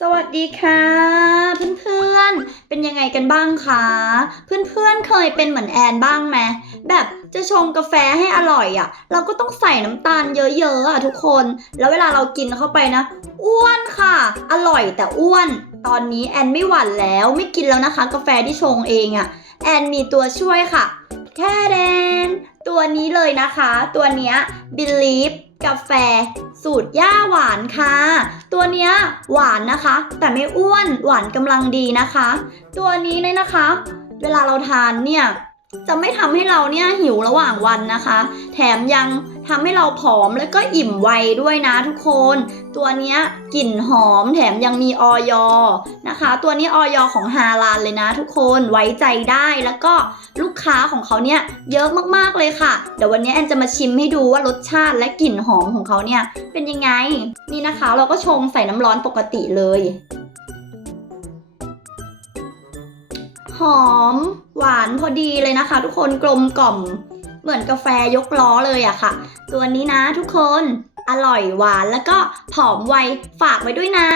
สวัสดีค่ะเพื่อนๆ เป็นยังไงกันบ้างคะเพื่อนๆเคยเป็นเหมือนแอนบ้างไหมแบบจะชงกาแฟให้อร่อยอะ่ะ เราก็ต้องใส่น้ำตาลเยอะๆอะทุกคน แล้วเวลาเรากินเข้าไปนะอ้วนค่ะ อร่อยแต่อ้วน ตอนนี้แอนไม่หวั่นแล้วไม่กินแล้วนะคะ กาแฟที่ชงเองอะ่ะแอนมีตัวช่วยค่ะแค่แดนตัวนี้เลยนะคะ ตัวเนี้ย Believe กาแฟ สูตรย่าหวานค่ะ ตัวเนี้ยหวานนะคะ แต่ไม่อ้วนหวานกำลังดีนะคะ ตัวนี้เนี่ยนะคะ เวลาเราทานเนี่ย จะไม่ทำให้เราเนี่ยหิวระหว่างวันนะคะ แถมยังทำให้เราผอมแล้วก็อิ่มไวด้วยนะทุกคน ตัวนี้กลิ่นหอมแถมยังมีออยนะคะ ตัวนี้ออยของฮาลานเลยนะทุกคนไว้ใจได้แล้วก็ลูกค้าของเขาเนี่ยเยอะมากๆเลยค่ะ เดี๋ยววันนี้แอนจะมาชิมให้ดูว่ารสชาติและกลิ่นหอมของเขาเนี่ยเป็นยังไง นี่นะคะเราก็ชงใส่น้ำร้อนปกติเลย หอมหวานพอดีเลยนะคะ ทุกคนกลมกล่อม เหมือนกาแฟยกล้อเลยอะค่ะ ตัวนี้นะทุกคนอร่อยหวานแล้วก็ผอมไวฝากไว้ด้วยนะ